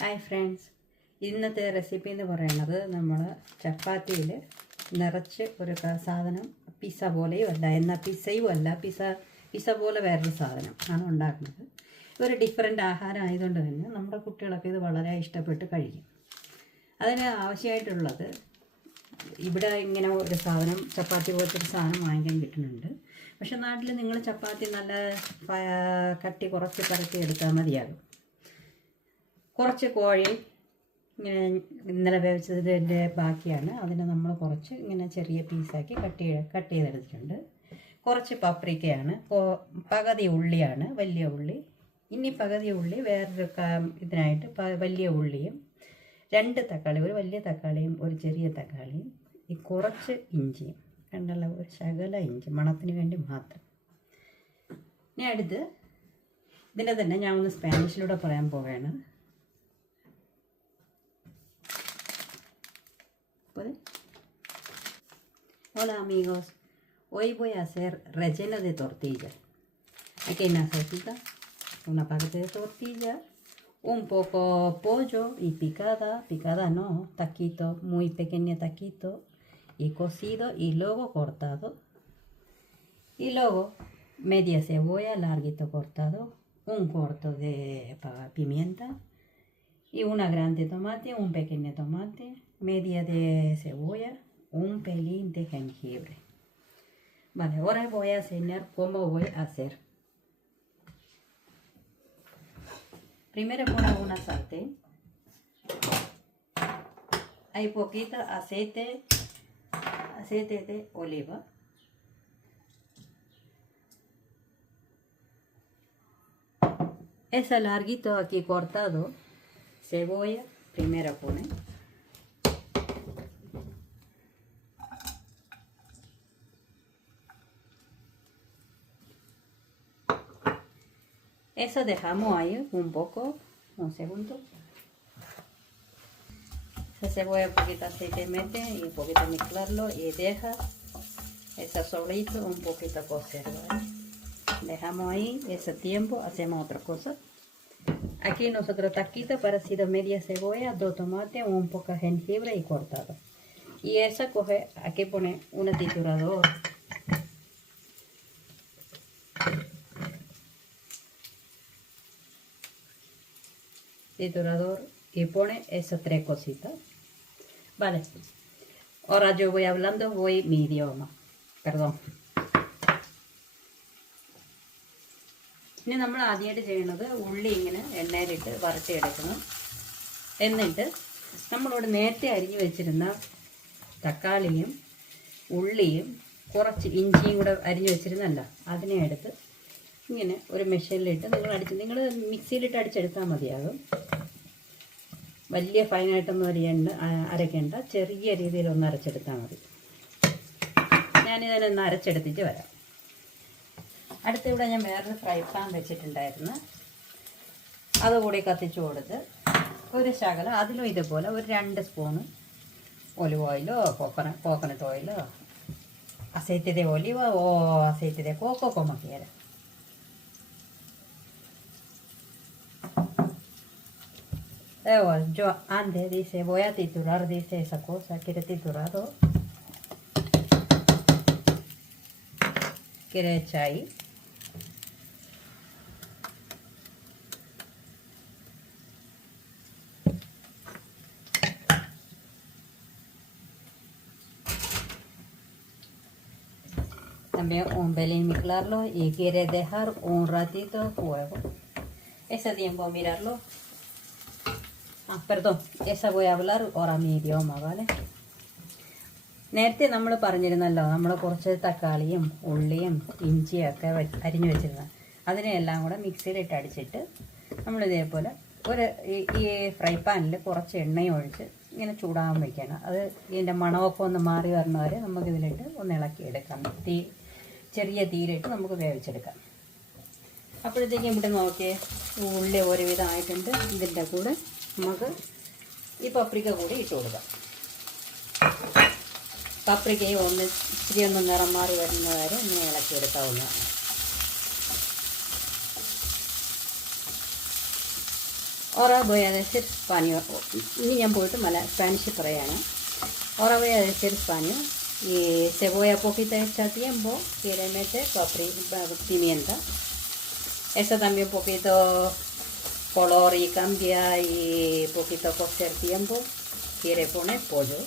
Hi friends, ഇന്നത്തെ recipe എന്ന് പറയുന്നത് നമ്മൾ ചപ്പാത്തിയിൽ നിറച്ച് ഒരു സാധനം പിസ്സ പോലെയും അല്ല, എന്നാൽ പിസ്സയും അല്ല, പിസ്സ പോലെ വേറൊരു സാധനം ആണ് ഉണ്ടാക്കുന്നത്. ഒരു ഡിഫറെൻ്റ് ആഹാരം ആയതുകൊണ്ട് തന്നെ നമ്മുടെ കുട്ടികളൊക്കെ ഇത് വളരെ ഇഷ്ടപ്പെട്ട് കഴിക്കും. അതിന് ആവശ്യമായിട്ടുള്ളത് ഇവിടെ ഇങ്ങനെ ഒരു സാധനം, ചപ്പാത്തി പോലത്തെ ഒരു സാധനം വാങ്ങിക്കാൻ കിട്ടുന്നുണ്ട്. പക്ഷെ നാട്ടിൽ നിങ്ങൾ ചപ്പാത്തി നല്ല കട്ടി കുറച്ച് പരത്തി എടുത്താൽ മതിയാകും. കുറച്ച് കോഴി ഇങ്ങനെ ഇന്നലെ വേവിച്ചതിൻ്റെ ബാക്കിയാണ്, അതിനെ നമ്മൾ കുറച്ച് ഇങ്ങനെ ചെറിയ പീസാക്കി കട്ട് ചെയ്തെടുത്തിട്ടുണ്ട്. കുറച്ച് പപ്രിക്കയാണ്, പകുതി ഉള്ളിയാണ്, വലിയ ഉള്ളി. ഇനി പകുതി ഉള്ളി വേറൊരു ഇതിനായിട്ട് വലിയ ഉള്ളിയും, 2 തക്കാളി, ഒരു വലിയ തക്കാളിയും ഒരു ചെറിയ തക്കാളിയും, ഈ കുറച്ച് ഇഞ്ചിയും, കണ്ടല്ലോ, ഒരു ശകല ഇഞ്ചി മണത്തിന് വേണ്ടി മാത്രം. ഇനി അടുത്ത് ഇതിനെ തന്നെ ഞാൻ ഒന്ന് സ്പാനിഷിലൂടെ പറയാൻ പോവുകയാണ്. Hola amigos, hoy voy a hacer relleno de tortilla. Aquí necesita una parte de tortilla, un poco pollo y picada no, taquito, muy pequeño taquito, y cocido y luego cortado. Y luego media cebolla larguito cortado, un cuarto de pimienta y una grande tomate, un pequeño tomate, media de cebolla, un pelín de jengibre. Vale, ahora voy a enseñar cómo voy a hacer. Primero pongo una sartén. Hay poquito aceite de oliva. Ese larguito aquí cortado, cebolla, primero pone. Eso dejamos ahí un poco, un segundo. Esa cebolla, un poquito de aceite mete y un poquito mezclarlo y deja ese solito un poquito cocer, ¿vale? Dejamos ahí ese tiempo, hacemos otra cosa. Aquí nosotros taquito parecido media cebolla, 2 tomates, un poco de jengibre y cortado. Y esa coge, aquí pone una triturador. Y pone esas 3 cositas. Vale, ahora yo voy hablando, voy mi idioma, perdón. ഇനി നമ്മൾ ആദ്യമായിട്ട് ചെയ്യുന്നത് ഉള്ളി ഇങ്ങനെ എണ്ണയിലിട്ട് വറുത്തെടുക്കണം. എന്നിട്ട് നമ്മളോട് നേരത്തെ അരിഞ്ഞു വെച്ചിരുന്ന തക്കാളിയും ഉള്ളിയും കുറച്ച് ഇഞ്ചിയും കൂടെ അരിഞ്ഞു വെച്ചിരുന്നല്ല, അതിനെ എടുത്ത് ഇങ്ങനെ ഒരു മെഷീനിലിട്ട് നിങ്ങൾ മിക്സിയിലിട്ട് അടിച്ചെടുത്താൽ മതിയാകും. വലിയ ഫൈനായിട്ടൊന്നും അരയ്ക്കേണ്ട, ചെറിയ രീതിയിലൊന്ന് അരച്ചെടുത്താൽ മതി. ഞാനിതിനൊന്ന് അരച്ചെടുത്തിട്ട് വരാം. അടുത്തിവിടെ ഞാൻ വേറൊരു ഫ്രൈ പാൻ വെച്ചിട്ടുണ്ടായിരുന്നു, അതുകൂടി കത്തിച്ചു കൊടുത്ത് ഒരു ശകലം അതിലും ഇതുപോലെ ഒരു 2 സ്പൂണ് ഒലിവ് ഓയിലോ കോക്കനട്ട് ഓയിലോ aceite de oliva o aceite de coco, como quiera. Yo antes dice voy a triturar, dice esa cosa, quiere triturado, quiere echar ahí. También un pelín mezclarlo y quiere dejar un ratito fuego. Ese tiempo mirarlo. Perdón, esa voy a hablar ahora mi idioma, ¿vale? നേരത്തെ നമ്മൾ പറഞ്ഞിരുന്നല്ലോ, നമ്മൾ കുറച്ച് തക്കാളിയും ഉള്ളിയും ഇഞ്ചിയൊക്കെ അരിഞ്ഞു വെച്ചിരുന്ന അതിനെല്ലാം കൂടെ മിക്സിയിലിട്ട് അടിച്ചിട്ട് നമ്മൾ ഇതേപോലെ ഈ ഫ്രൈ പാനിൽ കുറച്ച് എണ്ണയും ഒഴിച്ച് ഇങ്ങനെ ചൂടാകാൻ വയ്ക്കണം. അത് ഇതിൻ്റെ മണമൊക്കെ ഒന്ന് മാറി വരുന്ന വരെ നമുക്കിതിലിട്ട് ഒന്ന് ഇളക്കിയെടുക്കാം. ചെറിയ തീയിലിട്ട് നമുക്ക് വേവിച്ചെടുക്കാം. അപ്പോഴത്തേക്കും ഇവിടെ നോക്കിയേ, ഉള്ളി ഒരുവിധം ആയിട്ടുണ്ട്. ഇതിൻ്റെ കൂടെ നമുക്ക് ഈ പപ്രിക്ക കൂടി ഇട്ട് കൊടുക്കാം. പപ്രിക്കയും ഇച്ചിരി ഒന്ന് നിറം മാറി വരുന്ന വരെ ഇങ്ങനെ ഇളക്കിയെടുക്കാവുന്നതാണ്. Ahora voy a decir español. Ni han vuelto mala Spanish coreano. Ahora voy a decir español. Y cebolla poquita hecha a tiempo. Quiere meter pimienta. Eso también un poquito color y cambia y poquito cocer tiempo. Quiere poner pollo.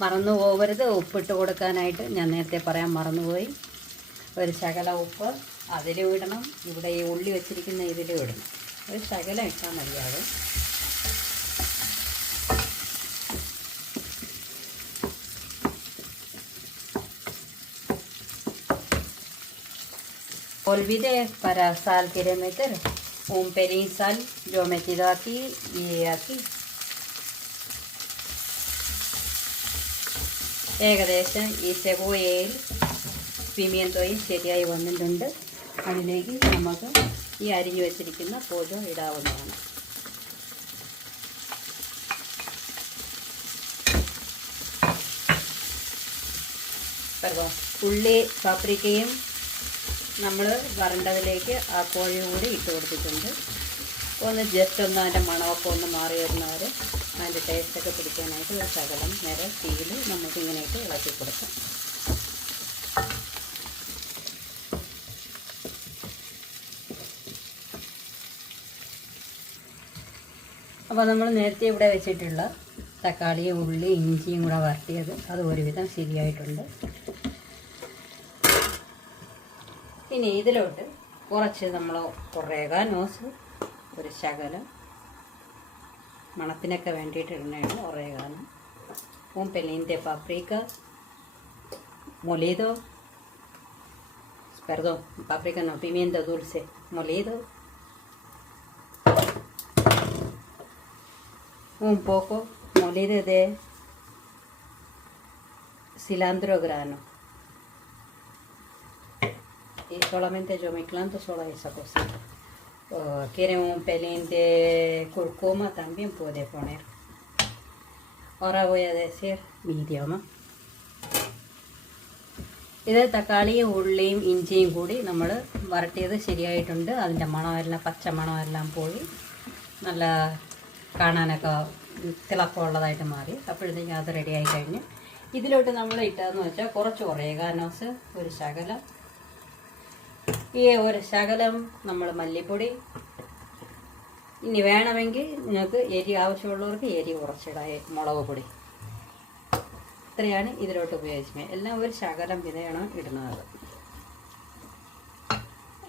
മറന്നു പോകരുത്, ഉപ്പിട്ട് കൊടുക്കാനായിട്ട് ഞാൻ നേരത്തെ പറയാൻ മറന്നുപോയി. ഒരു ശകല ഉപ്പ് അതിലും ഇടണം, ഇവിടെ ഈ ഉള്ളി വെച്ചിരിക്കുന്ന ഇതിലും ഇടണം. ഒരു ശകലം ഇട്ടാൽ മതിയാകും. Olvidé para sal quiere meter un pelín sal, yo he metido aquí y aquí. ഏകദേശം ഈ സെവോയയിൽ പിമിയന്തോയും ശരിയായി വന്നിട്ടുണ്ട്. അതിലേക്ക് നമുക്ക് ഈ അരിഞ്ഞു വെച്ചിരിക്കുന്ന പോജോ ഇടാവുന്നതാണ്. ഉള്ളി പാപ്രിക്കയും നമ്മൾ വരണ്ടതിലേക്ക് ആ കോഴി കൂടി ഇട്ട് കൊടുത്തിട്ടുണ്ട്. ഒന്ന് ജസ്റ്റ് ഒന്ന് അതിൻ്റെ മണമൊക്കെ ഒന്ന് മാറി വരുന്നവർ അതിൻ്റെ ടേസ്റ്റൊക്കെ പിടിക്കാനായിട്ട് ഒരു ശകലം നേരെ തീയിൽ നമുക്കിങ്ങനെയായിട്ട് ഇളക്കി കൊടുക്കാം. അപ്പോൾ നമ്മൾ നേരത്തെ ഇവിടെ വെച്ചിട്ടുള്ള തക്കാളിയും ഉള്ളി ഇഞ്ചിയും കൂടെ വരട്ടിയത് അത് ഒരുവിധം ശരിയായിട്ടുണ്ട്. ഇനി ഇതിലോട്ട് കുറച്ച് നമ്മൾ ഒറേഗാനോസ് ഒരു ശകലം മണത്തിനൊക്കെ വേണ്ടിയിട്ട് ഇടുന്നതാണ് ഒറേഗാനോ. un pelín de paprika molido, perdón, paprika no, pimiento dulce molido, un poco molido de cilantro grano. Y solamente yo me planto solo esa cosita. Quieren un pelín de cúrcuma también puede poner. Ahora voy a decir mi idioma. ഇത് തക്കാളിയും ഉള്ളിയും ഇഞ്ചിയും കൂടി നമ്മൾ വരട്ടിയത് ശരിയായിട്ടുണ്ട്. അതിൻ്റെ മണമെല്ലാം പച്ച മണമെല്ലാം പോയി നല്ല കാണാനൊക്കെ തിളക്കമുള്ളതായിട്ട് മാറി. അപ്പോഴത്തേക്കും അത് റെഡിയായി കഴിഞ്ഞ് ഇതിലോട്ട് നമ്മൾ ഇട്ടതെന്ന് വെച്ചാൽ കുറച്ച് ഒറേഗാനോസ്, ഒരു ശകലം ഈ ഒരു ശകലം നമ്മൾ മല്ലിപ്പൊടി. ഇനി വേണമെങ്കിൽ നിങ്ങൾക്ക് എരി ആവശ്യമുള്ളവർക്ക് എരി കുറച്ചിടാം, മുളക് പൊടി. ഇത്രയാണ് ഇതിലോട്ട് ഉപയോഗിച്ചത്. എല്ലാം ഒരു ശകലം വിതയാണ് ഇടുന്നത്.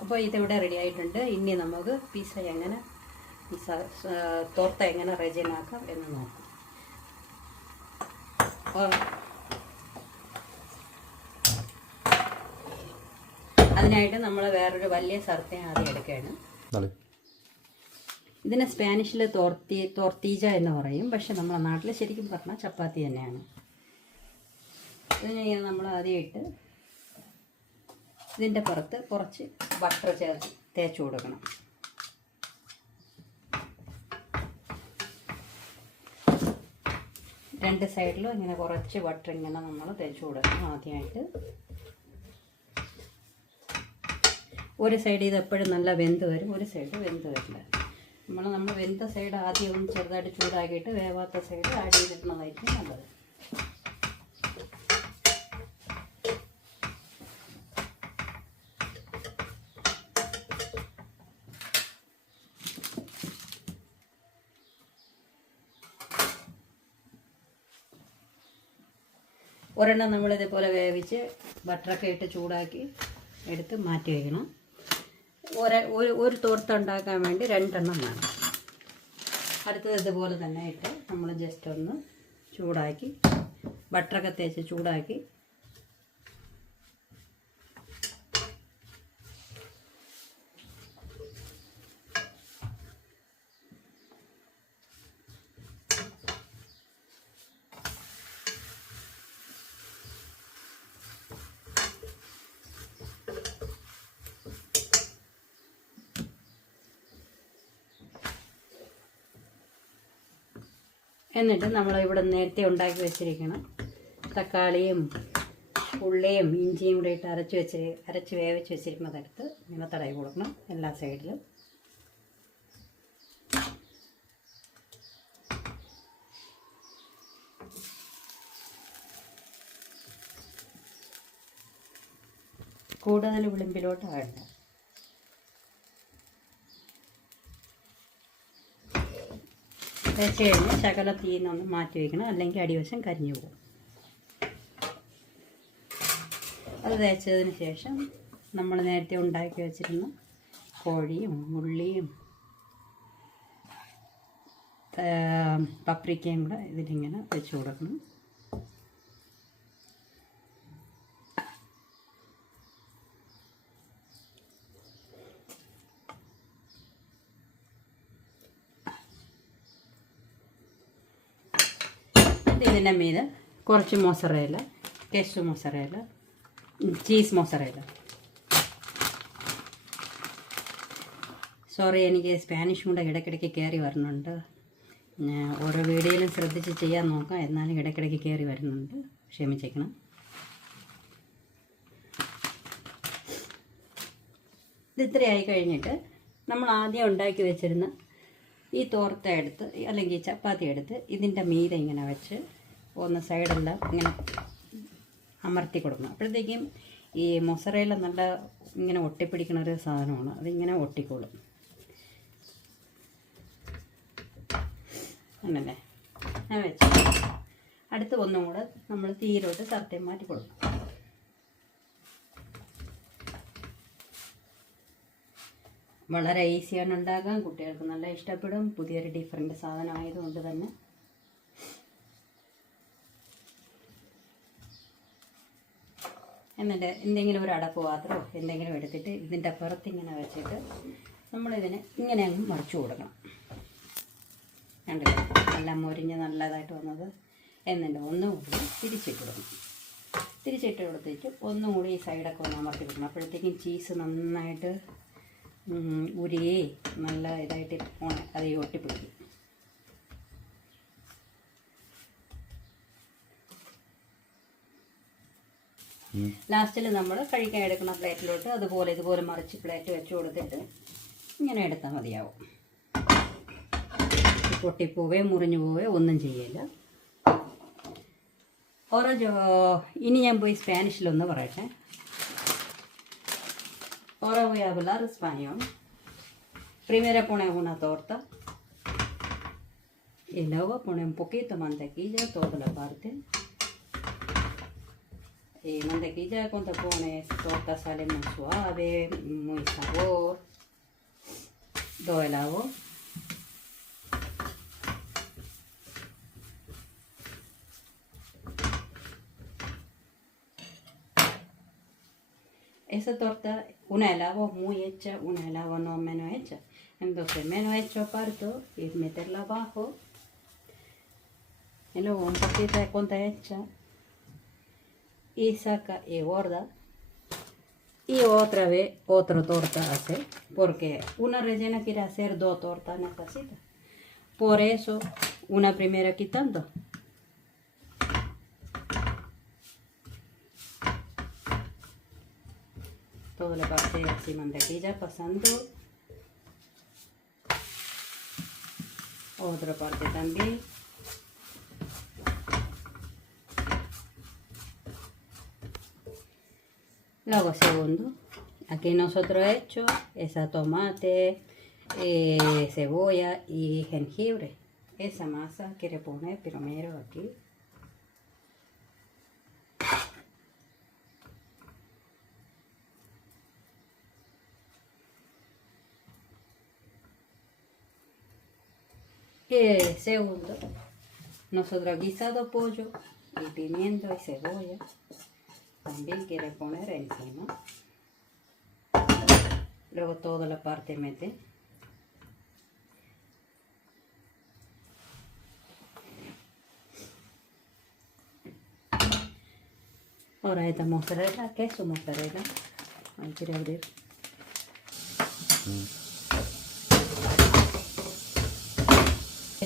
അപ്പോൾ ഇതിവിടെ റെഡി ആയിട്ടുണ്ട്. ഇനി നമുക്ക് തോർത്ത എങ്ങനെ റെജിനാക്കാം എന്ന് നോക്കാം. അതിനായിട്ട് നമ്മൾ വേറൊരു വലിയ സർത്തേൻ ആദ്യം എടുക്കുകയാണ്. ഇതിനെ സ്പാനിഷിൽ തോർത്തീജ എന്ന് പറയും. പക്ഷെ നമ്മളെ നാട്ടിൽ ശരിക്കും പറഞ്ഞാൽ ചപ്പാത്തി തന്നെയാണ്. ഇതിനെ നമ്മൾ ആദ്യം ഇട്ട് ഇതിൻ്റെ പുറത്ത് കുറച്ച് ബട്ടർ ചേർത്ത് തേച്ച് കൊടുക്കണം. രണ്ട് സൈഡിലും ഇങ്ങനെ കുറച്ച് ബട്ടർ ഇങ്ങനെ നമ്മൾ തേച്ച് കൊടുക്കണം. ആദ്യമായിട്ട് ഒരു സൈഡ് ഇത് എപ്പോഴും നല്ല വെന്ത് വരും, ഒരു സൈഡ് വെന്ത് വരില്ല. നമ്മൾ വെന്ത സൈഡ് ആദ്യം ഒന്ന് ചെറുതായിട്ട് ചൂടാക്കിയിട്ട് വേവാത്ത സൈഡ് ആഡ് ചെയ്തിടുന്നതായിരിക്കും നല്ലത്. ഒരെണ്ണം നമ്മളിതേപോലെ വേവിച്ച് ബട്ടറൊക്കെ ഇട്ട് ചൂടാക്കി എടുത്ത് മാറ്റി വയ്ക്കണം. ഒരു തോർത്ത ഉണ്ടാക്കാൻ വേണ്ടി രണ്ടെണ്ണം വേണം. അടുത്തത് ഇതുപോലെ തന്നെ ഇട്ട് നമ്മൾ ജസ്റ്റ് ഒന്ന് ചൂടാക്കി ബട്ടറൊക്കെ തേച്ച് ചൂടാക്കി എന്നിട്ട് നമ്മൾ ഇവിടെ നേരത്തെ ഉണ്ടാക്കി വെച്ചിരിക്കണം തക്കാളിയും ഉള്ളിയും ഇഞ്ചിയും കൂടി ഇട്ട് അരച്ച് വേവിച്ച് വെച്ചിരിക്കുന്നതെടുത്ത് ഇങ്ങനെ തടവി കൊടുക്കണം എല്ലാ സൈഡിലും. കൂടുതൽ വിളിമ്പിലോട്ട് ആകണ്ട. വെച്ച് കഴിഞ്ഞ് ശകലം തീന്നൊന്ന് മാറ്റി വയ്ക്കണം, അല്ലെങ്കിൽ അടിവശം കരിഞ്ഞു പോകും. അത് തേച്ചതിന് ശേഷം നമ്മൾ നേരത്തെ ഉണ്ടാക്കി വെച്ചിരുന്ന കോഴിയും ഉള്ളിയും പപ്രിക്കയും കൂടെ ഇതിലിങ്ങനെ വെച്ച് കൊടുക്കണം. ഇതിൻ്റെ മീതെ കുറച്ച് മൊസറേല, കെശു മൊസറേല, ചീസ് മൊസറേല. സോറി, എനിക്ക് സ്പാനിഷ് കൂടെ ഇടയ്ക്കിടയ്ക്ക് കയറി വരുന്നുണ്ട്. ഓരോ വീഡിയോയിലും ശ്രദ്ധിച്ച് ചെയ്യാൻ നോക്കാം, എന്നാലും ഇടയ്ക്കിടയ്ക്ക് കയറി വരുന്നുണ്ട്, ക്ഷമിച്ചേക്കണം. ഇത് ഇത്രയായി കഴിഞ്ഞിട്ട് നമ്മൾ ആദ്യം ഉണ്ടാക്കി വെച്ചിരുന്ന ഈ തോർത്ത എടുത്ത് അല്ലെങ്കിൽ ചപ്പാത്തി എടുത്ത് ഇതിൻ്റെ മീതെ ഇങ്ങനെ വെച്ച് ഒന്ന് സൈഡെല്ലാം ഇങ്ങനെ അമർത്തി കൊടുക്കണം. അപ്പോഴത്തേക്കും ഈ മൊസറേല നല്ല ഇങ്ങനെ ഒട്ടിപ്പിടിക്കുന്ന ഒരു സാധനമാണ്, അതിങ്ങനെ ഒട്ടിക്കോളും. അങ്ങനെ ഞാൻ വെച്ച് അടുത്ത് ഒന്നും കൂടെ നമ്മൾ തീരോട്ട് തറത്തെ മാറ്റി കൊടുക്കും. വളരെ ഈസിയാണ് ഉണ്ടാക്കാൻ, കുട്ടികൾക്ക് നല്ല ഇഷ്ടപ്പെടും. പുതിയൊരു ഡിഫറെൻ്റ് സാധനം ആയതുകൊണ്ട് തന്നെ. എന്നിട്ട് എന്തെങ്കിലും ഒരു അടപ്പ് പാത്രമോ എന്തെങ്കിലും എടുത്തിട്ട് ഇതിൻ്റെ പുറത്ത് ഇങ്ങനെ വെച്ചിട്ട് നമ്മളിതിനെ ഇങ്ങനെ അങ്ങ് മറിച്ചു കൊടുക്കണം. കണ്ടില്ലേ, നല്ല മൊരിഞ്ഞ് നല്ലതായിട്ട് വന്നത്. എന്നിട്ട് ഒന്നും കൂടി തിരിച്ചിട്ട് കൊടുക്കണം. തിരിച്ചിട്ട് കൊടുത്തിട്ട് ഒന്നും കൂടി ഈ സൈഡൊക്കെ ഒന്ന് അമർത്തി കൊടുക്കണം. അപ്പോഴത്തേക്കും ചീസ് നന്നായിട്ട് ഉരുകി നല്ല ഇതായിട്ട് അത് ഒട്ടിപ്പിടിക്കും. ലാസ്റ്റിൽ നമ്മൾ കഴിക്കാൻ എടുക്കുന്ന പ്ലേറ്റിലോട്ട് ഇതുപോലെ മറിച്ച് പ്ലേറ്റ് വെച്ച് കൊടുത്തിട്ട് ഇങ്ങനെ എടുത്താൽ മതിയാവും. പൊട്ടിപ്പോവേ മുറിഞ്ഞു പോവേ ഒന്നും ചെയ്യില്ല. ഇനി ഞാൻ പോയി സ്പാനിഷിലൊന്ന് പറയട്ടെ. Ahora voy a hablar español. Primero pone una torta y luego pone un poquito de mantequilla toda la parte. Y mantequilla cuando pones torta sale muy suave, muy sabor. Todo el agua. Esa torta, una helado muy hecha, una helado no menos hecha. Entonces, menos hecho parto y meterla abajo. Y luego un poquito de conta hecha. Y saca y guarda. Y otra vez, otra torta hace. Porque una rellena quiere hacer 2 tortas necesita. Por eso, una primera quitando. Toda la parte así mantequilla pasando. Otra parte también. Luego segundo. Aquí nosotros he hecho esa tomate, cebolla y jengibre. Esa masa quiere poner primero aquí. Segundo, nosotros guisado pollo y pimiento y cebolla también quiere poner encima. Luego toda la parte mete. Ahora esta mozzarella, queso mozzarella. Ahí quiere abrir.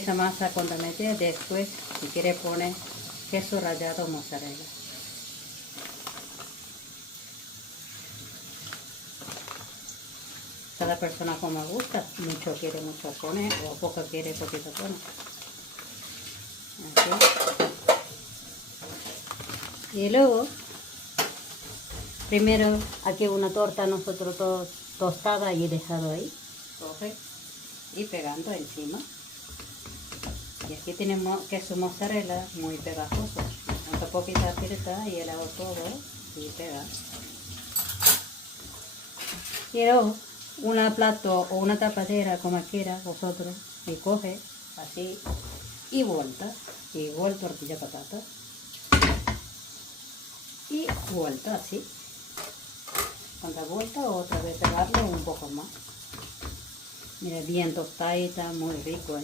esa masa cuando mete, después si quiere pone queso rallado o mozzarella. Cada persona como gusta, mucho quiere, mucho pone, o poco quiere, poquito pone. Así. Y luego, primero aquí una torta nosotros tostada y dejado ahí, coge y pegando encima. Y aquí tenemos queso mozzarella muy pegajoso, un poquito aprieta y el hago todo y pega. Y luego, un plato o una tapadera como quiera vosotros y coge así igual tortilla patata y vuelta así, cuando vuelta otra vez pegarlo un poco más. Mira, bien tostadita, muy rico,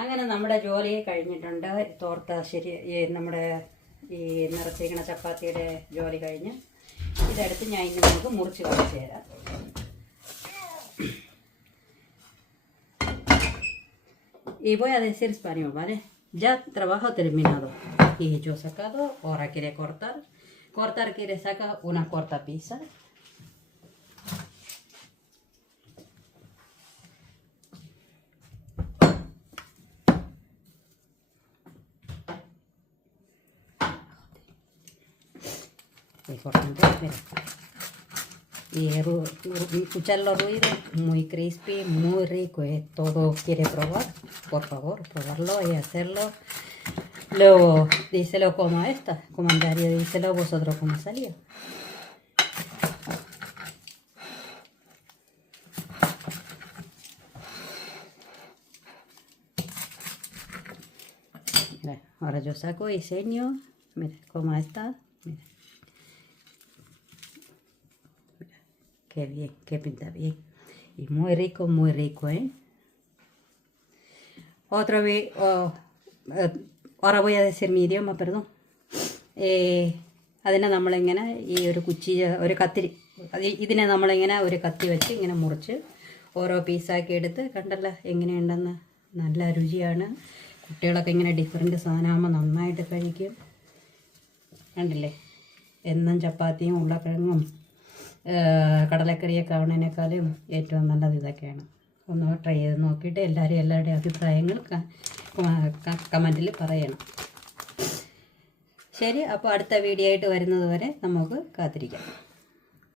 അങ്ങനെ നമ്മുടെ ജോലി കഴിഞ്ഞിട്ടുണ്ട്. തോർത്ത ശരി നമ്മുടെ ഈ നിറച്ചിരിക്കുന്ന ചപ്പാത്തിയുടെ ജോലി കഴിഞ്ഞ് ഇതെടുത്ത് ഞാൻ ഇനി നമുക്ക് മുറിച്ച് കാണിച്ചു തരാം. Y voy a decir español, ¿vale? Ya trabajo terminado. Y yo he sacado, ahora quiere cortar. Cortar quiere sacar una corta pizza. Y escuchar los ruidos, muy crispy, muy rico. Todo quiere probar, por favor, probarlo y hacerlo. Luego, díselo como esta, comentario, díselo vosotros como salió. Mira, ahora yo saco y enseño, mira cómo está, mira. Qué bien, qué pinta bien. Y muy rico, ¿eh? Otra vez, ahora voy a decir mi idioma, perdón. അതിനെ നമ്മളിങ്ങനെ ഈ ഒരു കുച്ചിയ ഒരു കത്തിരി ഇതിനെ നമ്മളിങ്ങനെ ഒരു കത്തി വെച്ച് ഇങ്ങനെ മുറിച്ച് ഓരോ പീസാക്കി എടുത്ത് കണ്ടല്ലോ എങ്ങനെയുണ്ടെന്ന്. നല്ല രുചിയാണ്. കുട്ടികളൊക്കെ ഇങ്ങനെ ഡിഫറെൻറ്റ് സാധനമാകുമ്പോൾ നന്നായിട്ട് കഴിക്കും. കണ്ടില്ലേ, എന്നും ചപ്പാത്തിയും ഉരുളക്കിഴങ്ങും കടലക്കറിയൊക്കെ ആവുന്നതിനേക്കാളും ഏറ്റവും നല്ലത് ഇതൊക്കെയാണ്. ഒന്ന് ട്രൈ ചെയ്ത് നോക്കിയിട്ട് എല്ലാവരുടെയും അഭിപ്രായങ്ങൾ കമൻറ്റിൽ പറയണം. ശരി, അപ്പോൾ അടുത്ത വീഡിയോ ആയിട്ട് വരുന്നത് വരെ നമുക്ക് കാത്തിരിക്കാം.